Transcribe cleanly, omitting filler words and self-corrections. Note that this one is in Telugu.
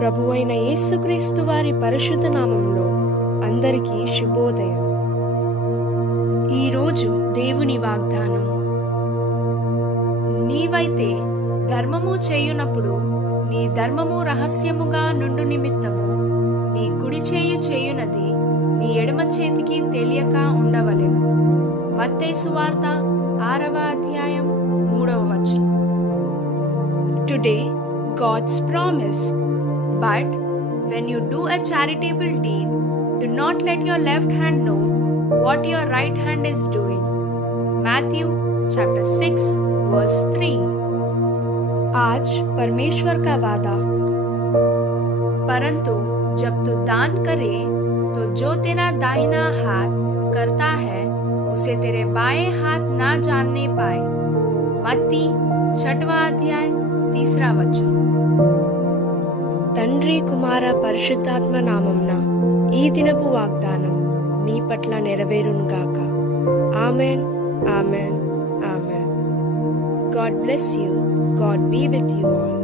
ప్రభువైన యేసుక్రీస్తు వారి పరిశుద్ధ నామంలో అందరికీ శుభోదయం. ఈరోజు దేవుని వాగ్దానం. నీవైతే ధర్మము చేయునప్పుడు నీ ధర్మము రహస్యముగా నుండు నిమిత్తము నీ కుడి చేయునది నీ ఎడమ చేతికి తెలియక ఉండవలెను. మత్తయి సువార్త 6వ అధ్యాయం 3వ వచనం. Today, God's promise. But when you do a charitable deed, do not let your left hand know what your right hand is doing. Matthew chapter 6 verse 3. आज परमेश्वर का वादा. परंतु जब तू दान करे तो जो तेरा दाहिना हाथ करता है उसे तेरे बाएं हाथ ना जानने पाए. मत्ती 6वां अध्याय 3रा वचन. తండ్రి కుమార పరిశుద్ధాత్మ నామమున ఈ దినపు వాగ్దానం మీ పట్ల నెరవేరునుగాక. Amen, amen, amen. God bless you. God be with you all.